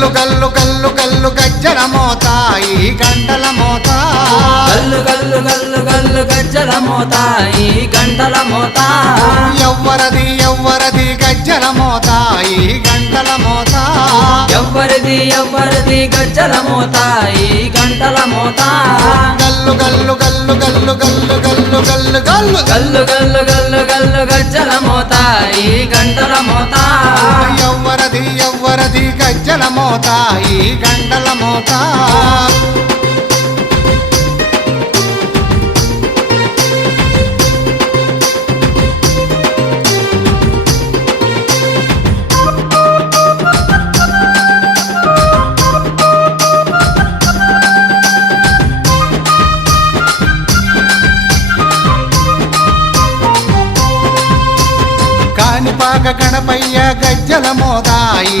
గల్లు గల్లు గల్లు గల్లు గజ్జల మోత ఈ గంటల మోత గల్లు గల్లు గల్లు గల్లు గజ్జల మోత ఈ గంటల మోత ఎవ్వరది ఎవ్వరది గజ్జల మోత ఈ గంటల మోత ఎవ్వరిది ఎవ్వరిది గజ్జల మోత ఈ గంటల మోత గల్లు గల్లు గల్లు గల్లు గల్లు గల్లు గల్లు గల్లు గల్లు గల్లు గల్లు గల్లు గజ్జల మోత ఈ గంటల మోత ఎవ్వరది ఎవ్వరది గజ్జల మోత ఈ గంటల మోత కాణిపాక గణపయ్య గజ్జల మోత